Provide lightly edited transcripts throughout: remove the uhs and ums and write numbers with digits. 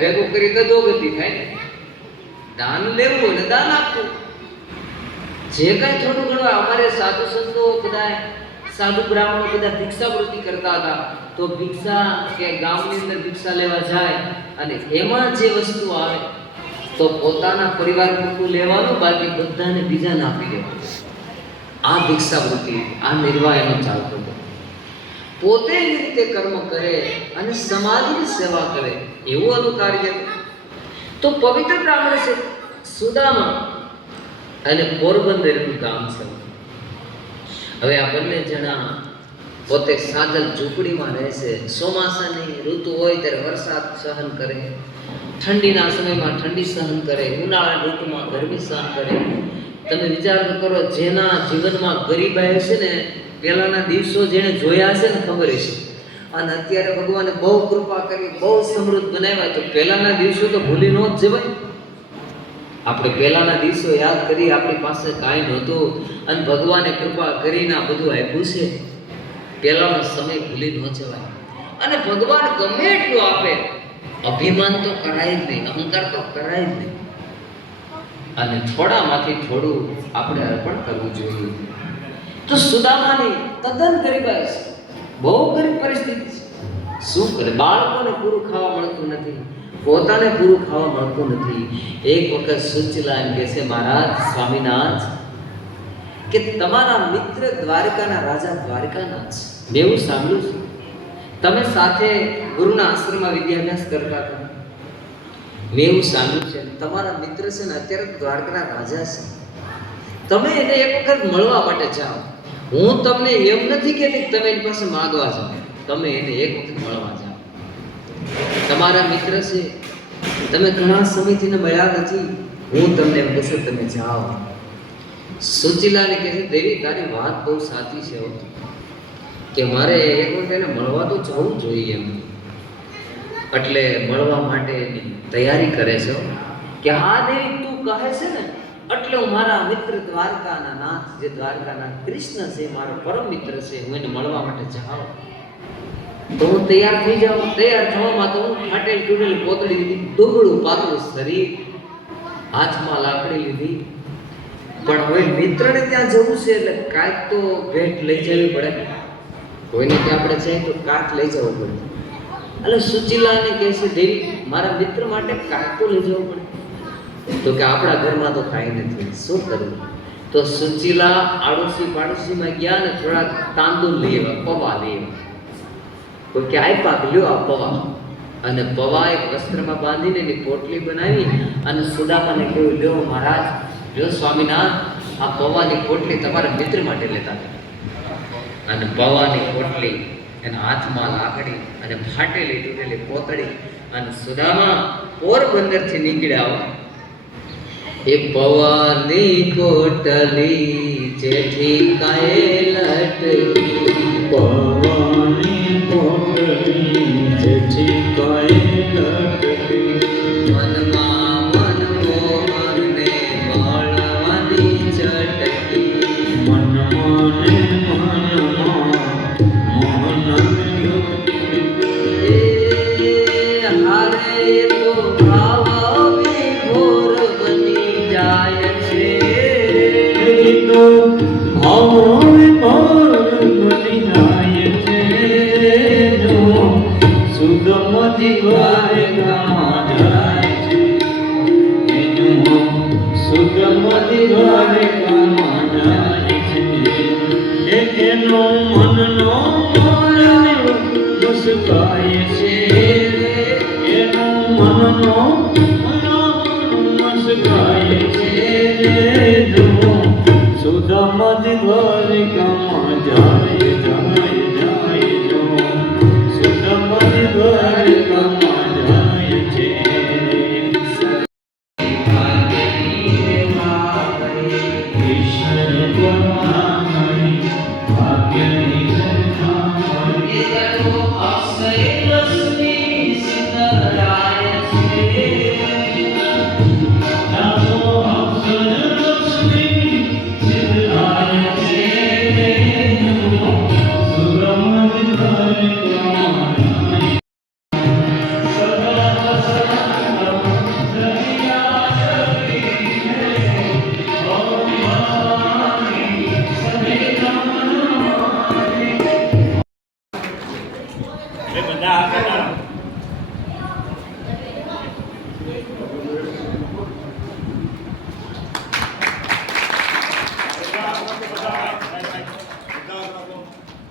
ભેગું કરી તો દોગતી થાય ને. દાન લેવું અને દાન આપવું, જે કઈ થોડું ઘણું. અમારે સાધુ સંતો બધા, સાધુ બ્રાહ્મણો બધા ભિક્ષાવૃત્તિ કરતા હતા, તો ભિક્ષા કે ગામની અંદર ભિક્ષા લેવા જાય અને એમાં જે વસ્તુ આવે તો પોતાના પરિવાર પૂરતું લેવાનું, બાકી બધાને બીજાને આપી દેવાનું. આ ભિક્ષાવૃત્તિ, આ નિર્વાહ એનો ચાલતો હતો. પોતે એવી રીતે કર્મ કરે અને સમાજની સેવા કરે, એવું અનુકાર્ય. તો પવિત્ર બ્રાહ્મણ છે સુદામા અને પોરબંદરનું ગામ છે. હવે આ બંને જણા પોતે સાદલ ઝૂંપડીમાં રહે છે. ચોમાસાની ઋતુ હોય ત્યારે વરસાદ સહન કરે, ઠંડીના સમયમાં ઠંડી સહન કરે, ઉનાળાની ઋતુમાં ગરમી સહન કરે. તમે વિચાર કરો, જેના જીવનમાં ગરીબાઈ છે ને, પહેલાના દિવસો જેને જોયા હશે ને ખબર હશે. અને અત્યારે ભગવાને બહુ કૃપા કરી, બહુ સમૃદ્ધ બનાવ્યા, તો પહેલાના દિવસો તો ભૂલી ન જ જવાય. આપણે પહેલાના દિવસો યાદ કરી, આપણી પાસે કાંઈ નહોતું અને ભગવાને કૃપા કરીને આ બધું આપ્યું છે. પહેલાનો સમય ભૂલી ન જવાય. અને ભગવાન ગમે એટલું આપે, અભિમાન તો કરાય જ નહીં, અહંકાર તો કરાય જ નહીં. અને થોડામાંથી થોડું આપણે અર્પણ કરવું જોઈએ. તો સુદામાની તદ્દન ગરીબાઈ છે, બહુ ગરીબ પરિસ્થિતિ છે. શું કરે? બાળકોને પૂરું ખાવા મળતું નથી, પોતાને પૂરું ખાવા મળતું નથી. એક વખત સુચલા એમ કહે છે, મહારાજ સ્વામીનાથ, કે તમારા મિત્ર દ્વારકાના રાજા દ્વારકાનાથ છે. મેં એવું સાંભળ્યું છે, તમે સાથે ગુરુના આશ્રમમાં વિદ્યાભ્યાસ કરતા હતા. મેં એવું સાંભળ્યું છે, તમારા મિત્ર છે ને અત્યારે દ્વારકાના રાજા છે. તમે એને એક વખત મળવા માટે જાઓ. હું તમને એમ નથી કહેતી કે તમે એની પાસે માંગવા જાઓ, તમે એને એક વખત મળવા જાઓ. તમારા મિત્ર છે, તમે ઘણા સમયથી મળ્યા નથી, હું તમને એમ કહું છું, તમે જાઓ. સુચિલાને કહે છે, દેવી તારી વાત બહુ સાચી છે કે મારે એક વખત એને મળવા તો જવું જોઈએ એમ. એટલે મળવા માટેની તૈયારી કરે છે કે હા દેવી, તું કહે છે ને એટલે હું મારા મિત્ર દ્વારકાના નાથ, જે દ્વારકાના કૃષ્ણ છે, મારો પરમ મિત્ર છે, હું એને મળવા માટે જાઉં તો હું તૈયાર થઈ જાઉં. તૈયાર થવામાં તો હું ફાટેલ તૂટેલી પોતળી લીધી, દુબળું પાતળું શરીર, હાથમાં લાકડી લીધી. પણ હવે મિત્રને ત્યાં જવું છે એટલે કાંઈક તો ભેટ લઈ જવી પડે. કોઈને ત્યાં આપણે જઈએ તો કાંઈક લઈ જવું પડે. એટલે સુચિલાને કહે છે, દેવી મારા મિત્ર માટે કાંઈક તો લઈ જવું પડે. તો કે આપણા ઘરમાં તો કાંઈ નથી, શું કરવું? તો સુચિલા આડોશી પાડોશીમાં ગયા ને થોડાક તાંદુલ લઈ આવ્યા, પૌવા લઈ આવ્યા. તો કે આપ્યા, લ્યો આ પૌવા. અને પૌવા એક વસ્ત્રમાં બાંધીને એની પોટલી બનાવી અને સુદામાને કહ્યું, લ્યો મહારાજ, લ્યો સ્વામિનાથ, આ પૌવાની પોટલી તમારા મિત્ર માટે લેતા. અને પૌવાની પોટલી એના હાથમાં લાકડી અને ફાટેલી તૂટેલી પોતળી. અને સુદામા પોરબંદરથી નીકળ્યા. એ પૌવાની પોટલી જેથી કાય લટકી, પૌવાની પોટલી જેથી કાય લટકી, મનમાં મનમોહનને મળવાની ચટકી, મનમાં મોહન એ હારે તો ભાવ વિભોર બની જાય છે. તો ભાવ બની જાય છે. જો સુગમ દ્વારકામાં જાય છે, સુગમ દ્વારકામાં જાય છે. એનો મનનો મુસ્કાય છે, એનો મનનો મુસ્કાય છે. જો સુદામ દ્વારકામાં જાય જાય જાય, જો સુદામ દ્વારકામાં જાય છે. કૃષ્ણ ભાગ્યની એ જગો અક્ષય લક્ષ્મી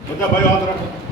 બધા ભાઈઓ હાથ રાખો.